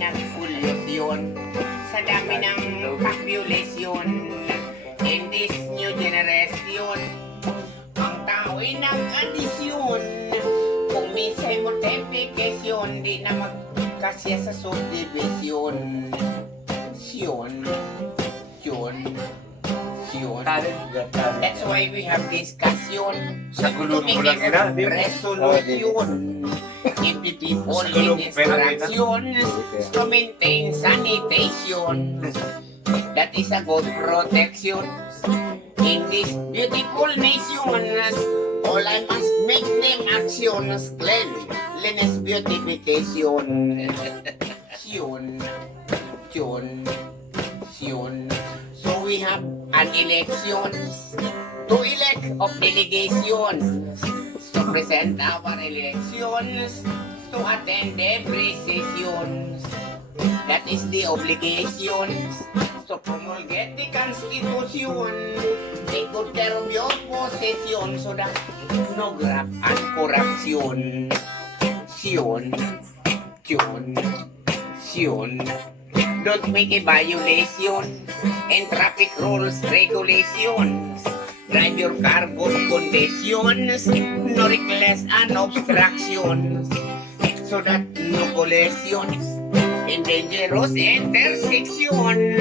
nagpolusyon sa dami ng population. In this new generation, ang tao'y nag-adisyon. Kung minsan multiplication, di na magkasya sa subdivision. Siyon. That's why we have discussion. Sa gulong To mo lang make ina, di ba? resolution. If the people need instructions to maintain sanitation, that is a good protection. In this beautiful nation, all I must make them actions, cleanliness, beautification. Siyon. So we have an election to elect of delegations to present our elections to attend every session. That is the obligation to promulgate the Constitution. Take good care of your possession so that no graft and corruption. Siyon. Don't make a violation in traffic rules, regulations. Drive your car good conditions, no reckless and obstructions, so that no collisions in dangerous intersection.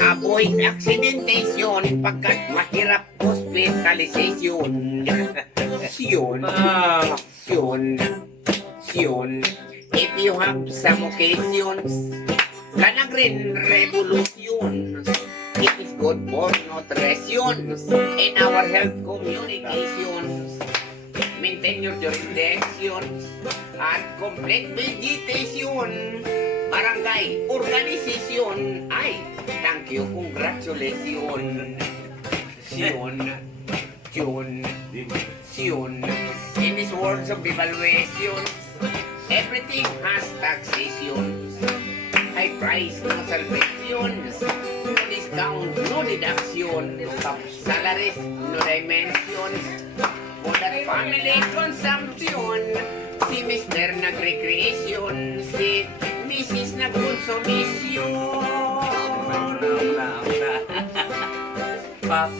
Avoid accidentation pagkat mahirap hospitalization. Siyon. If you have some occasions, Ganang green revolution. It is good for nutrition in our health communications. Maintain your jurisdictions and complete vegetation. Barangay organization. Ay, thank you, congratulations. Siyon. In these words of evaluation, everything has taxations. High price, no celebrations, no discount, no deduction, top salaries, no dimensions, for that family consumption. Si Mr. nag-recreation, si Mrs. nag-consumption. Pa.